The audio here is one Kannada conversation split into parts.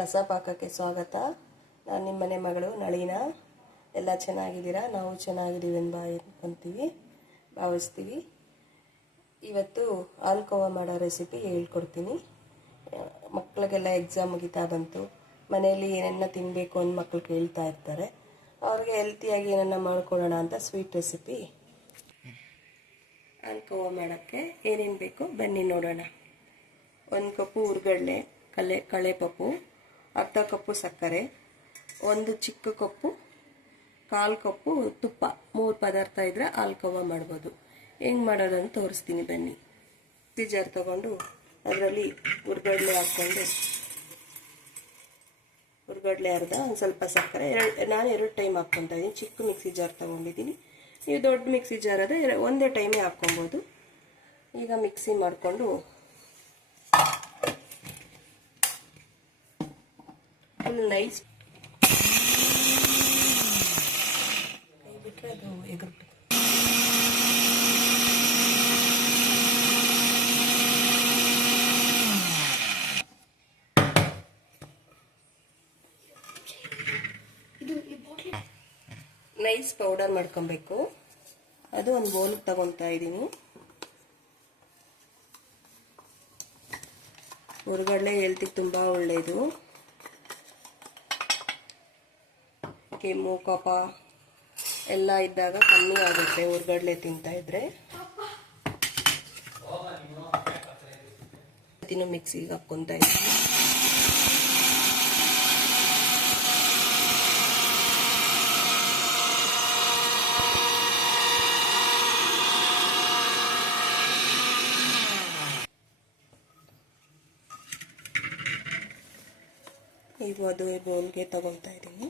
ರಸಪಾಕಕ್ಕೆ ಸ್ವಾಗತ. ನಾನು ನಿಮ್ಮ ಮನೆ ಮಗಳು ನಳಿನ. ಎಲ್ಲ ಚೆನ್ನಾಗಿದ್ದೀರಾ? ನಾವು ಚೆನ್ನಾಗಿದ್ದೀವಿ ಎಂದು ಅಂತೀವಿ ಭಾವಿಸ್ತೀವಿ. ಇವತ್ತು ಹಾಲ್ಕೋವ ಮಾಡೋ ರೆಸಿಪಿ ಹೇಳ್ಕೊಡ್ತೀನಿ. ಮಕ್ಕಳಿಗೆಲ್ಲ ಎಕ್ಸಾಮ್ ಮುಗಿತಾ ಬಂತು. ಮನೆಯಲ್ಲಿ ಏನನ್ನ ತಿನ್ನಬೇಕು ಅಂತ ಮಕ್ಕಳು ಕೇಳ್ತಾ ಇರ್ತಾರೆ. ಅವ್ರಿಗೆ ಹೆಲ್ತಿಯಾಗಿ ಏನನ್ನ ಮಾಡ್ಕೊಡೋಣ ಅಂತ ಸ್ವೀಟ್ ರೆಸಿಪಿ ಆಲ್ಕೋವಾ ಮಾಡೋಕ್ಕೆ ಏನೇನು ಬೇಕು ಬನ್ನಿ ನೋಡೋಣ. ಒಂದು ಕಪ್ಪು ಹುರ್ಗಡ್ಲೆ ಕಲೆ ಕಳೆ ಪಪ್ಪು ಅರ್ಧ ಕಪ್ಪು ಸಕ್ಕರೆ, ಒಂದು ಚಿಕ್ಕ ಕಪ್ಪು, ಕಾಲು ಕಪ್ಪು, ತುಪ್ಪ. ಮೂರು ಪದಾರ್ಥ ಇದ್ದರೆ ಹಾಲ್ಕೋವ ಮಾಡ್ಬೋದು. ಹೆಂಗೆ ಮಾಡೋದನ್ನು ತೋರಿಸ್ತೀನಿ ಬನ್ನಿ. ಪಿಜಾರ್ ತೊಗೊಂಡು ಅದರಲ್ಲಿ ಹುರ್ಗಡ್ಲೆ ಹಾಕ್ಕೊಂಡು, ಹುರ್ಗಡ್ಲೆ ಅರ್ಧ, ಒಂದು ಸ್ವಲ್ಪ ಸಕ್ಕರೆ. ಎರಡು, ನಾನು ಎರಡು ಟೈಮ್ ಹಾಕ್ಕೊತಾ ಇದ್ದೀನಿ ಚಿಕ್ಕ ಮಿಕ್ಸಿ ಜಾರ್ ತೊಗೊಂಡಿದ್ದೀನಿ. ನೀವು ದೊಡ್ಡ ಮಿಕ್ಸಿ ಜಾರ್ ಅದ ಒಂದೇ ಟೈಮೇ ಹಾಕ್ಕೊಬೋದು. ಈಗ ಮಿಕ್ಸಿ ಮಾಡಿಕೊಂಡು ನೈಸ್ ಕೈ ಬಿಟ್ಟರೆ ಅದು ಎಗರ್ಬಿಡುತ್ತೆ ನೈಸ್ ಪೌಡರ್ ಮಾಡ್ಕೊಬೇಕು. ಅದು ಒಂದು ಬೋಲ್ ತಗೊತಾ ಇದ್ದೀನಿ ಹೊರಗಡೆ ಹೆಲ್ತಿಗೆ ತುಂಬ ಒಳ್ಳೆಯದು ಕೆಮ್ಮು ಕಫ ಎಲ್ಲ ಇದ್ದಾಗ ಕಮ್ಮಿ ಆಗುತ್ತೆ. ಹುರ್ಗಡ್ಲೆ ತಿಂತ ಇದ್ರೆ. ಮಿಕ್ಸಿಗೆ ಹಾಕ್ಕೊಂತ ಇದ್ದೀನಿ ಈಗ ಅದು ಬೋಲ್ಗೆ ತಗೊಳ್ತಾ ಇದ್ದೀನಿ.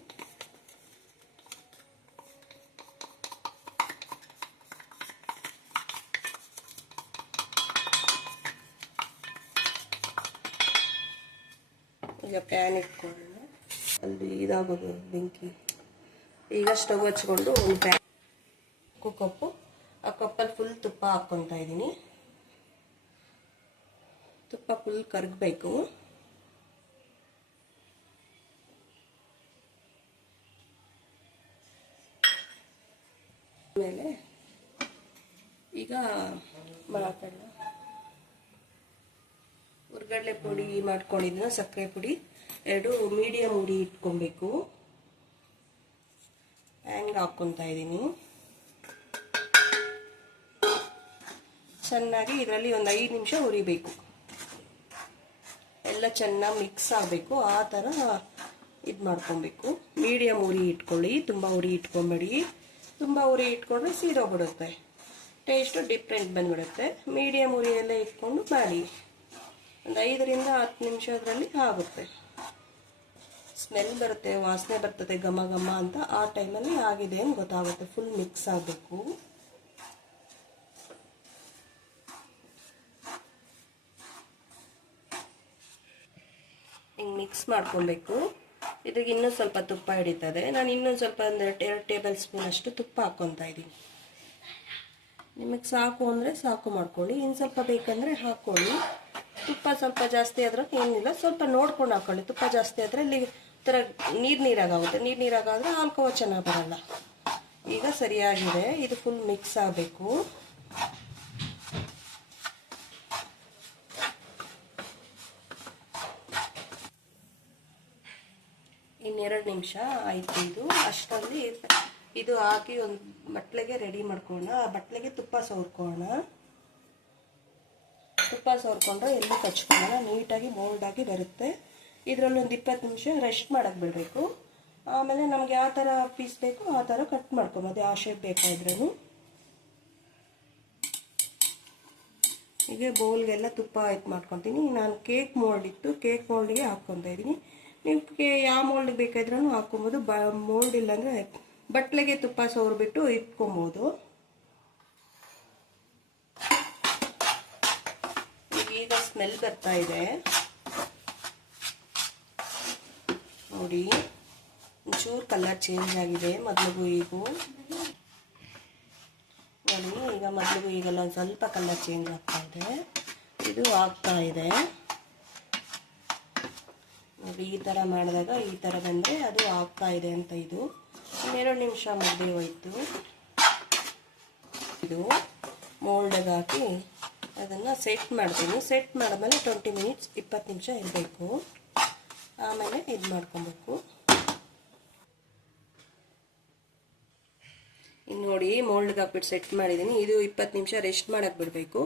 ಈಗ ಪ್ಯಾನ್ ಇಟ್ಕೊಂಡು ಅಲ್ಲಿ ಇದಾಗೋದು ಬೆಂಕಿ. ಈಗ ಸ್ಟವ್ ಹಚ್ಕೊಂಡು ಒಂದು ಪ್ಯಾನ್ ಕಪ್ಪು. ಆ ಕಪ್ಪಲ್ಲಿ ಫುಲ್ ತುಪ್ಪ ಹಾಕ್ಕೊತಾ ಇದ್ದೀನಿ. ತುಪ್ಪ ಫುಲ್ ಕರಗಬೇಕು. ಆಮೇಲೆ ಈಗ ಮಾತಾಡ ಹುರ್ಗಡ್ಲೆ ಪುಡಿ ಮಾಡ್ಕೊಂಡಿದ್ನ ಸಕ್ಕರೆ ಪುಡಿ. ಎರಡು ಮೀಡಿಯಮ್ ಉರಿ ಇಟ್ಕೊಬೇಕು. ಹ್ಯಾಂಗ್ ಹಾಕ್ಕೊತಾ ಇದ್ದೀನಿ. ಚೆನ್ನಾಗಿ ಇದರಲ್ಲಿ ಒಂದು ಐದು ನಿಮಿಷ ಉರಿಬೇಕು. ಎಲ್ಲ ಚೆನ್ನಾಗಿ ಮಿಕ್ಸ್ ಆಗಬೇಕು. ಆ ಥರ ಇದು ಮಾಡ್ಕೊಬೇಕು. ಮೀಡಿಯಮ್ ಉರಿ ಇಟ್ಕೊಳ್ಳಿ. ತುಂಬ ಉರಿ ಇಟ್ಕೊಬೇಡಿ. ತುಂಬ ಉರಿ ಇಟ್ಕೊಂಡ್ರೆ ಸೀದೋಗ್ಬಿಡುತ್ತೆ. ಟೇಸ್ಟು ಡಿಫ್ರೆಂಟ್ ಬಂದ್ಬಿಡುತ್ತೆ. ಮೀಡಿಯಂ ಉರಿಯಲ್ಲೇ ಇಟ್ಕೊಂಡು ಮಾಡಿ. ಒಂದು ಐದರಿಂದ ಹತ್ತು ನಿಮಿಷದಲ್ಲಿ ಆಗುತ್ತೆ. ಸ್ಮೆಲ್ ಬರುತ್ತೆ, ವಾಸನೆ ಬರ್ತದೆ, ಘಮ ಘಮ ಅಂತ ಆ ಟೈಮಲ್ಲಿ ಆಗಿದೆ ಅಂತ ಗೊತ್ತಾಗುತ್ತೆ. ಫುಲ್ ಮಿಕ್ಸ್ ಆಗಬೇಕು. ಹಿಂಗೆ ಮಿಕ್ಸ್ ಮಾಡ್ಕೊಬೇಕು. ಇದಕ್ಕೆ ಇನ್ನೂ ಸ್ವಲ್ಪ ತುಪ್ಪ ಹಿಡಿತದೆ. ನಾನು ಇನ್ನೊಂದು ಸ್ವಲ್ಪ ಅಂದರೆ ಎರಡು ಟೇಬಲ್ ಸ್ಪೂನ್ ಅಷ್ಟು ತುಪ್ಪ ಹಾಕ್ಕೊತಾ ಇದ್ದೀನಿ. ನಿಮಗೆ ಸಾಕು ಅಂದರೆ ಸಾಕು ಮಾಡ್ಕೊಳ್ಳಿ. ಇನ್ನು ಸ್ವಲ್ಪ ಬೇಕಂದರೆ ಹಾಕ್ಕೊಳ್ಳಿ. ತುಪ್ಪ ಸ್ವಲ್ಪ ಜಾಸ್ತಿ ಆದ್ರೆ ಏನಿಲ್ಲ, ಸ್ವಲ್ಪ ನೋಡ್ಕೊಂಡು ಹಾಕ್ಕೊಳ್ಳಿ ತುಪ್ಪ ಜಾಸ್ತಿ ಆದರೆ ಇಲ್ಲಿ ಥರ ನೀರು ನೀರಾಗುತ್ತೆ ನೀರು ನೀರಾಗಾದರೆ ಹಾಲ್ಕೋವ ಚೆನ್ನಾಗಿ ಬರಲ್ಲ. ಈಗ ಸರಿಯಾಗಿದೆ. ಇದು ಫುಲ್ ಮಿಕ್ಸ್ ಆಗಬೇಕು. ಇನ್ನೆರಡು ನಿಮಿಷ ಆಯಿತು ಇದು. ಅಷ್ಟರಲ್ಲಿ ಇದು ಹಾಕಿ ಒಂದು ಬಟ್ಲೆಗೆ ರೆಡಿ ಮಾಡ್ಕೊಳ್ಳೋಣ. ಆ ಬಟ್ಲೆಗೆ ತುಪ್ಪ ಸವರ್ಕೊಳ್ಳೋಣ ತುಪ್ಪ ಸೋರ್ಕೊಂಡ್ರೆ ಎಲ್ಲ ಕಚ್ಕೊಂಡ್ರೆ ನೀಟಾಗಿ ಮೋಲ್ಡಾಗಿ ಬರುತ್ತೆ. ಇದರಲ್ಲಿ ಒಂದು ಇಪ್ಪತ್ತು ನಿಮಿಷ ರೆಸ್ಟ್ ಮಾಡೋಕ್ಕೆ ಬಿಡಬೇಕು. ಆಮೇಲೆ ನಮಗೆ ಯಾವ ಥರ ಪೀಸ್ ಬೇಕೋ ಆ ಥರ ಕಟ್ ಮಾಡ್ಕೊಬೋದು. ಆ ಶೇಪ್ ಬೇಕಾದ್ರೂ ಹೀಗೆ ಬೌಲ್ಗೆಲ್ಲ ತುಪ್ಪ ಆಯ್ತು ಮಾಡ್ಕೊತೀನಿ. ನಾನು ಕೇಕ್ ಮೋಲ್ಡ್ ಇತ್ತು. ಕೇಕ್ ಮೋಲ್ಡ್ಗೆ ಹಾಕ್ಕೊತಾ ಇದ್ದೀನಿ. ನೀವು ಕೇ, ಯಾವ ಮೋಲ್ಡ್ಗೆ ಬೇಕಾದ್ರೂ ಹಾಕ್ಕೊಬೋದು. ಬ ಮೋಲ್ಡ್ ಇಲ್ಲಾಂದರೆ ಬಟ್ಲೆಗೆ ತುಪ್ಪ ಸೋರ್ಬಿಟ್ಟು ಇಟ್ಕೊಬೋದು ಈಗ ಸ್ಮೆಲ್ ಬರ್ತಾ ಇದೆ. ನೋಡಿ, ಒಂಚೂರು ಕಲರ್ ಚೇಂಜ್ ಆಗಿದೆ ಮೊದಲಿಗೂ ಈಗೂ ನೋಡಿ, ಈಗ ಮೊದಲಿಗೂ ಈಗೆಲ್ಲ ಸ್ವಲ್ಪ ಕಲರ್ ಚೇಂಜ್ ಆಗ್ತಾ ಇದೆ. ಇದು ಆಗ್ತಾ ಇದೆ. ನೋಡಿ, ಈ ಥರ ಮಾಡಿದಾಗ ಈ ಥರ ಬಂದರೆ ಅದು ಆಗ್ತಾ ಇದೆ ಅಂತ ಇದು. ಇನ್ನೆರಡು ನಿಮಿಷ ಮುಗ್ದೇ ಹೋಯಿತು. ಇದು ಮೋಲ್ಡಗಾಕಿ ಹಾಕಿ ಅದನ್ನು ಸೆಟ್ ಮಾಡ್ತೀನಿ. ಸೆಟ್ ಮಾಡಿದ್ಮೇಲೆ ಟ್ವೆಂಟಿ ಮಿನಿಟ್ಸ್ ಇಪ್ಪತ್ತು ನಿಮಿಷ ಇರಬೇಕು. ಆಮೇಲೆ ಇದು ಮಾಡ್ಕೊಬೇಕು. ಇನ್ನು ನೋಡಿ ಮೋಲ್ಡ್ಗೆ ಹಾಕ್ಬಿಟ್ಟು ಸೆಟ್ ಮಾಡಿದ್ದೀನಿ ಇದು ಇಪ್ಪತ್ತು ನಿಮಿಷ ರೆಸ್ಟ್ ಮಾಡೋಕ್ಕೆ ಬಿಡಬೇಕು.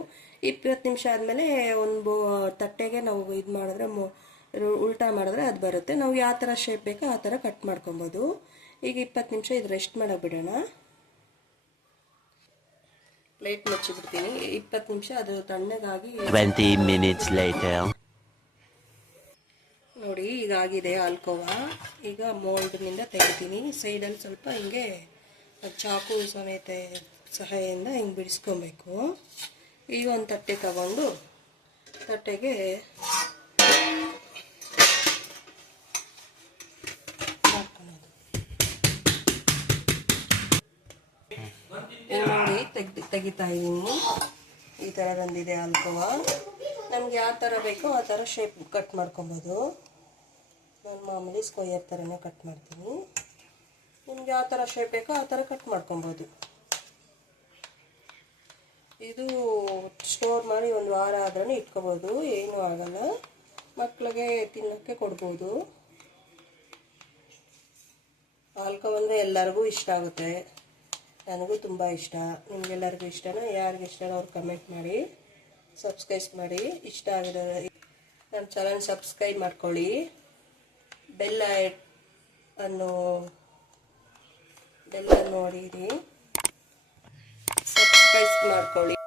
ಇಪ್ಪತ್ತು ನಿಮಿಷ ಆದಮೇಲೆ ಒಂದು ತಟ್ಟೆಗೆ ನಾವು ಇದು ಮಾಡಿದ್ರೆ ಉಲ್ಟಾ ಮಾಡಿದ್ರೆ ಅದು ಬರುತ್ತೆ. ನಾವು ಯಾವ ಥರ ಶೇಪ್ ಬೇಕೋ ಆ ಥರ ಕಟ್ ಮಾಡ್ಕೊಬೋದು. ಈಗ ಇಪ್ಪತ್ತು ನಿಮಿಷ ಇದು ರೆಸ್ಟ್ ಮಾಡೋಕ್ಕೆ ಬಿಡೋಣ. ಪ್ಲೇಟ್ ಮುಚ್ಚಿಬಿಡ್ತೀನಿ ಇಪ್ಪತ್ತು ನಿಮಿಷ ಅದು ತಣ್ಣಗಾಗಿ 20 minutes later. ನೋಡಿ ಈಗ ಆಗಿದೆ ಆಲ್ಕೋವಾ ಈಗ ಮೋಲ್ಡ್ನಿಂದ ತೆಗಿತೀನಿ ಸೈಡಲ್ಲಿ ಸ್ವಲ್ಪ ಹಿಂಗೆ ಚಾಕು ಸಮೇತ ಸಹಾಯದಿಂದ ಹಿಂಗೆ ಬಿಡಿಸ್ಕೊಬೇಕು ಈಗ ಒಂದು ತಟ್ಟೆ ತಗೊಂಡು ತಟ್ಟೆಗೆ ಹಾಕ್ಕೊಳ್ಳೋದು. ತೆಗಿತಾ ಇದ್ದೀನಿ ಈ ಥರ ಬಂದಿದೆ ಅಲ್ಕೋವಾ ನಮ್ಗೆ ಯಾವ ಥರ ಬೇಕೋ ಆ ಥರ ಶೇಪ್ ಕಟ್ ಮಾಡ್ಕೊಬೋದು. ನಾನು ಮಾಮೂಲಿ ಸ್ಕ್ವಯರ್ ಥರನೇ ಕಟ್ ಮಾಡ್ತೀನಿ. ನಿಮ್ಗೆ ಯಾವ ಥರ ಶೇಪ್ ಬೇಕೋ ಆ ಥರ ಕಟ್ ಮಾಡ್ಕೊಬೋದು. ಇದು ಸ್ಟೋರ್ ಮಾಡಿ ಒಂದು ವಾರ ಆದ್ರೂ ಇಟ್ಕೋಬೋದು. ಏನೂ ಆಗಲ್ಲ. ಮಕ್ಕಳಿಗೆ ತಿನ್ನೋಕ್ಕೆ ಕೊಡ್ಬೋದು. ಆಲ್ಕೋ ಅಂದರೆ ಎಲ್ಲರಿಗೂ ಇಷ್ಟ ಆಗುತ್ತೆ. ನನಗೂ ತುಂಬ ಇಷ್ಟ. ನಿಮಗೆಲ್ಲರಿಗೂ ಇಷ್ಟನೋ? ಯಾರಿಗೂ ಇಷ್ಟನೋ ಅವ್ರು ಕಮೆಂಟ್ ಮಾಡಿ. ಸಬ್ಸ್ಕ್ರೈಬ್ ಮಾಡಿ. ಇಷ್ಟ ಆಗಿರೋ ನಮ್ಮ ಚಾನಲ್ ಸಬ್ಸ್ಕ್ರೈಬ್ ಮಾಡ್ಕೊಳ್ಳಿ. ಬೆಲ್ಲ ಅನ್ನು ಬೆಲ್ಲ ನೋಡಿರಿ ಸಬ್ಸ್ಕ್ರೈಬ್ ಮಾಡ್ಕೊಳ್ಳಿ.